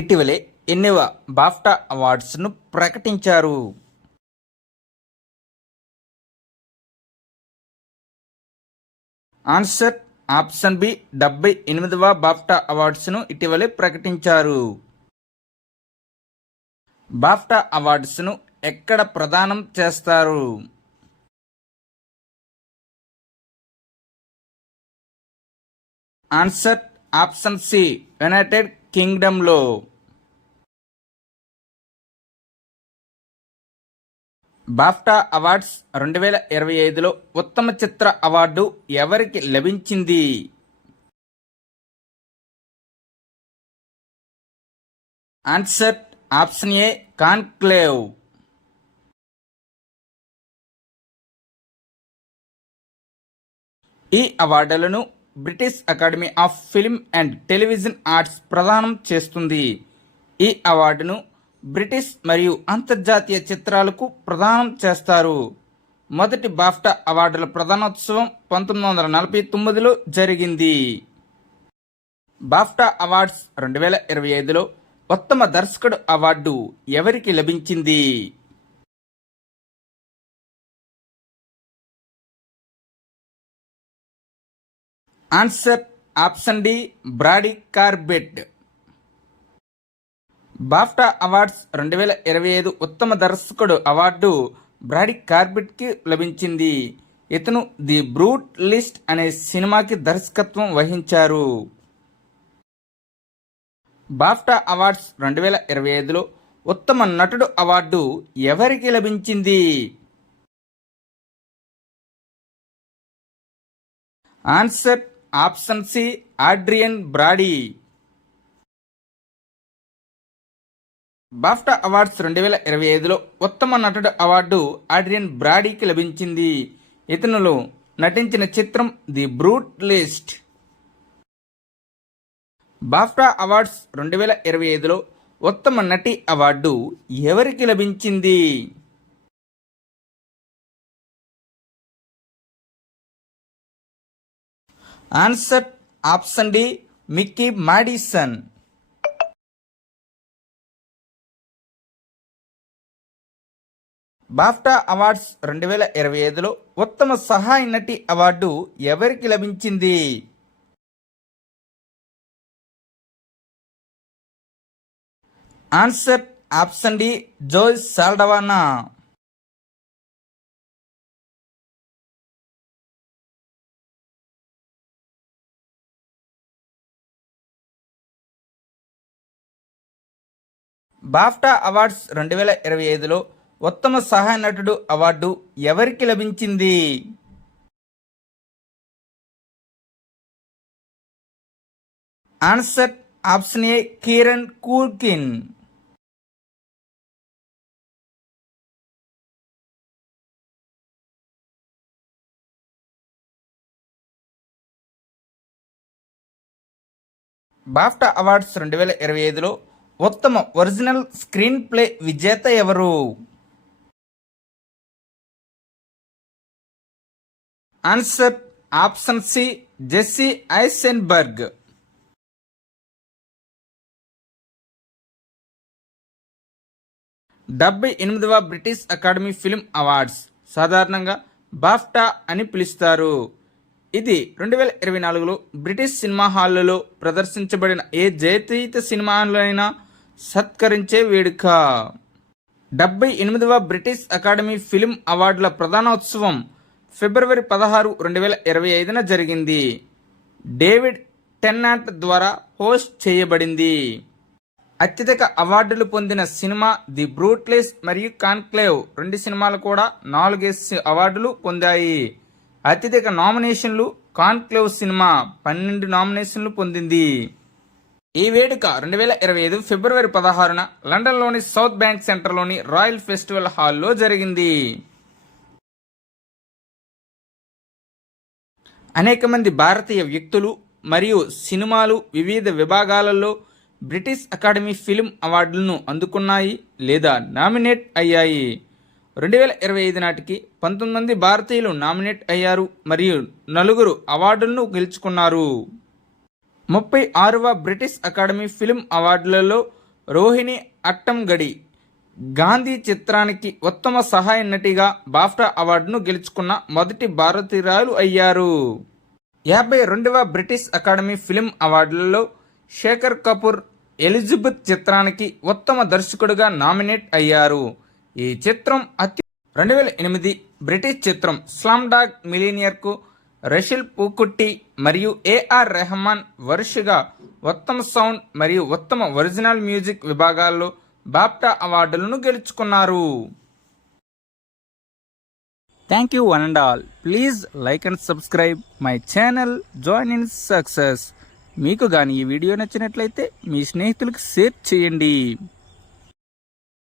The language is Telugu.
ఇటీవలే ఎన్నవ బాఫ్టా అవార్డ్స్ను ప్రకటించారు. ఆన్సర్ ఆప్షన్ బి 78వ బాఫ్టా అవార్డ్స్ను ఇటీవలే ప్రకటించారు. బాఫ్టా అవార్డ్స్ను ఎక్కడ ప్రదానం చేస్తారు? ఆన్సర్ ఆప్షన్ సి యునైటెడ్ కింగ్డమ్లో. బాఫ్టా అవార్డ్స్ 2025లో ఉత్తమ చిత్ర అవార్డు ఎవరికి లభించింది? Answer option A Conclave. ఈ అవార్డులను British Academy of Film and Television Arts ప్రదానం చేస్తుంది. ఈ అవార్డును బ్రిటిష్ మరియు అంతర్జాతీయ చిత్రాలకు ప్రదానం చేస్తారు. మొదటి బాఫ్టా అవార్డుల ప్రదానోత్సవం 1949లో జరిగింది. బాఫ్టా అవార్డ్స్ 2025లో ఉత్తమ దర్శకుడు అవార్డు ఎవరికి లభించింది? Answer option D Brady Corbet. BAFTA awards 2025 ఉత్తమ దర్శకుడు అవార్డు బ్రాడీ కార్బెట్కి లభించింది. ఇతను ది బ్రూట్ లిస్ట్ అనే సినిమాకి దర్శకత్వం వహించారు. బాఫ్టా అవార్డ్స్ 2025లో ఉత్తమ నటుడు అవార్డు ఎవరికి లభించింది? Answer option C Adrien Brody. BAFTA awards 2025లో ఉత్తమ నటుడు అవార్డు ఆడ్రియన్ బ్రాడీకి లభించింది. ఇతనులో నటించిన చిత్రం the Brutalist. BAFTA awards 2025లో ఉత్తమ నటి అవార్డు ఎవరికి లభించింది? Answer option D Mikey Madison. BAFTA awards 2025లో ఉత్తమ సహాయ నటి అవార్డు ఎవరికి లభించింది? Answer option D Zoe Saldana. BAFTA awards 2025లో ఉత్తమ సహాయ నటుడు అవార్డు ఎవరికి లభించింది? Answer option A Kieran Culkin. BAFTA awards 2025లో ఉత్తమ ఒరిజినల్ స్క్రీన్ ప్లే విజేత ఎవరు? Answer option C Jesse Eisenberg. డెబ్బై 78వ బ్రిటిష్ అకాడమీ ఫిల్మ్ అవార్డ్స్ సాధారణంగా బాఫ్టా అని పిలుస్తారు. ఇది 2024లో బ్రిటిష్ సినిమా హాళ్లలో ప్రదర్శించబడిన ఏ జాతీయ సినిమాలైనా సత్కరించే వేడుక. 78వ బ్రిటిష్ అకాడమీ ఫిల్మ్ అవార్డుల ప్రధానోత్సవం ఫిబ్రవరి 16, 2025న జరిగింది. డేవిడ్ టెన్నాంట్ ద్వారా హోస్ట్ చేయబడింది. అత్యధిక అవార్డులు పొందిన సినిమా ది బ్రూట్ లిస్ట్ మరియు కాన్క్లేవ్ 2 సినిమాలు కూడా 4 అవార్డులు పొందాయి. అత్యధిక నామినేషన్లు కాన్క్లేవ్ సినిమా 12 నామినేషన్లు పొందింది. ఈ వేడుక 2025 ఫిబ్రవరి 16న లండన్లోని సౌత్ బ్యాంక్ సెంటర్లోని రాయల్ ఫెస్టివల్ హాల్లో జరిగింది. అనేక మంది భారతీయ వ్యక్తులు మరియు సినిమాలు వివిధ విభాగాలలో బ్రిటిష్ అకాడమీ ఫిల్మ్ అవార్డులను అందుకున్నాయి లేదా నామినేట్ అయ్యాయి. 2025 నాటికి 19 మంది భారతీయులు నామినేట్ అయ్యారు మరియు 4 అవార్డులను గెలుచుకున్నారు. 36వ బ్రిటిష్ అకాడమీ ఫిల్మ్ అవార్డులలో రోహిణి అట్టంగడి గాంధీ చిత్రానికి ఉత్తమ సహాయ నటిగా బాఫ్టా అవార్డును గెలుచుకున్న మొదటి భారతీయురాలు అయ్యారు. 52వ బ్రిటిష్ అకాడమీ ఫిల్మ్ అవార్డులలో శేఖర్ కపూర్ ఎలిజబెత్ చిత్రానికి ఉత్తమ దర్శకుడిగా నామినేట్ అయ్యారు. ఈ చిత్రం 2008 బ్రిటిష్ చిత్రం స్లామ్ డాగ్ మిలీనియర్కు రషీల్ పూకుట్టి మరియు ఏఆర్ రెహమాన్ వరుసగా ఉత్తమ సౌండ్ మరియు ఉత్తమ ఒరిజినల్ మ్యూజిక్ విభాగాల్లో బాఫ్టా అవార్డులను గెలుచుకున్నారు. Thank you one and all. Please like and subscribe my channel join in success. మీకు కానీ ఈ వీడియో నచ్చినట్లయితే మీ స్నేహితులకు షేర్ చేయండి.